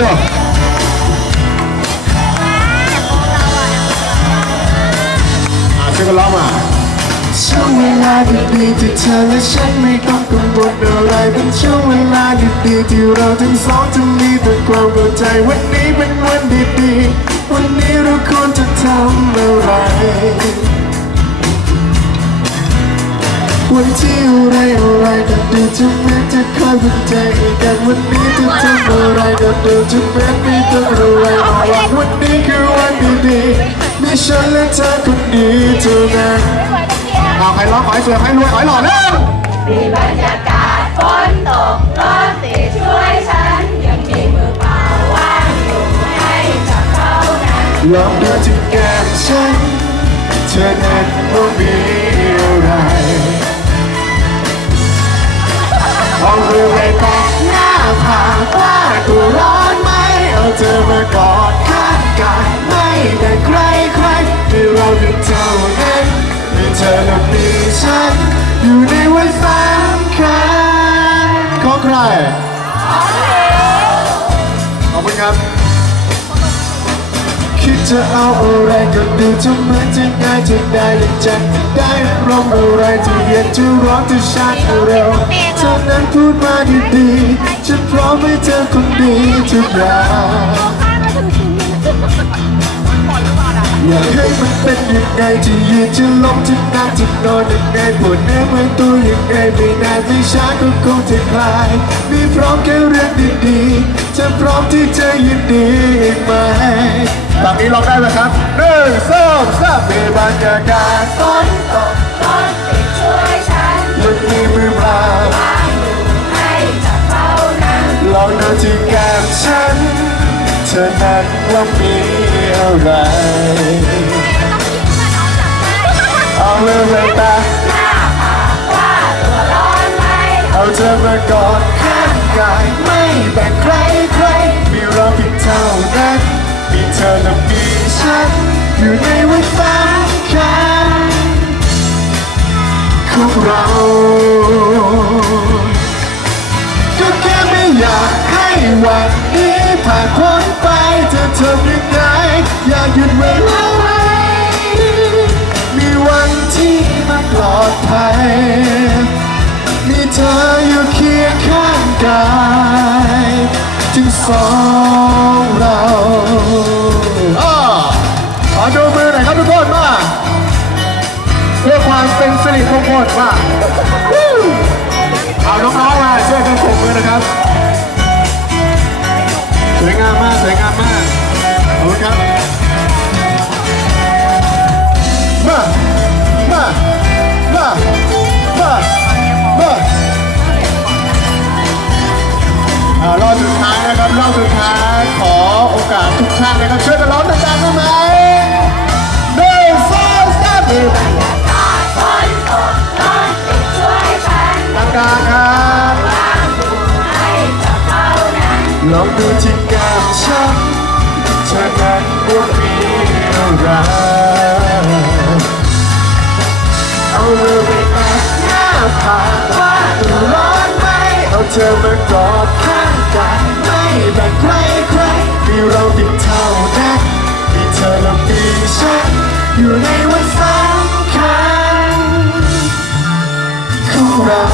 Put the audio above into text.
ช่วองช่วงเวลาดีๆที่เธอและฉันไม่ต้องกังวลอะไรเป็นช่วงเวลาดีๆที่เราทั้งสองจะมีแต่ความเข้าใจวันนี้เป็นวันดีๆวันนี้เราควรจะทำอะไรวันที่อะไรอะไรก็ดูจะไม่จะคอยเป็นใจกันวันนี้ จะทำอะไรก็ดูจะเหมือนไม่ต้องอะไรมาวันวันนี้คือวันดีๆมีฉันและเธอคนเดียวเท่านั้นเอใครร้องขอให้สวยขอให้รวยขอให้หล่อเร็วมีบรรยากาศฝนตกรถติดช่วยฉันยังมีมือเปล่าว่างอยู่ให้จับเท่านั้นลองดูที่แก้มฉันเธอนั้นว่ามีอะไรเอาเรื่องไปตะหน้า เธอและมีฉันอยู่ในวันสำคัญของใครขอบคุณครับ คิดจะเอาอะไรก็ดูจะเหมือนจะง่ายจะได้และจะได้ร่มอะไรจะเย็นจะร้อนจะชันเร็วเธอนั้นพูดมาดีๆฉันพร้อมให้เธอคนดีทุกอย่าง อยากให้มันเป็นยังไงจะยืนจะล้มจะนั่งจะนอนยังไงปวดเนื้อเมื่อยตัวยังไงไม่นานไม่ช้าก็คงจะคลายมีพร้อมแค่เรื่องดีๆจะพร้อมที่จะยินดีไหมแบบนี้ร้องได้ไหมครับหนึ่งสองสามมีบรรยากาศฝนตกรถติดช่วยฉันยังมีมือเปล่าวางอยู่ให้จับเท่านั้นลองดูที่แก้มฉัน เธอนั้นว่ามี ไรเอาเรื่องเลยตาหน้าผากว่าตัวร้อนไหมเอาเธอมากอดข้างกายไม่แบ่งใครใครมีเราเพียงเท่านั้นมีเธอและมีฉันอยู่ในวันสำคัญของเราก็แค่ไม่อยากให้วันนี้ผ่าน ที่มันปลอดภัย มีเธออยู่เคียงข้างกายจึงสองเราอ่าขอดูมือหน่อยครับทุกคนมาเพื่อความเป็นสิริมง กาสทุกท่านนะครับช่วยกันร้องดังๆได้ไหมหนึ่งสองสามสี่บรรยากาศฝนตกรถติดช่วยฉันดังๆครับว่างอยู่ให้เท่านั้นลองดูที่ก้มฉันเธอนั้นว่ามีอะไรเอาเรือไปแตะหน้าผากว่าร้อนไหมเอาเธอมากอดข้างกา ธอและปีฉันอยู่ในวันสำคัญของเรา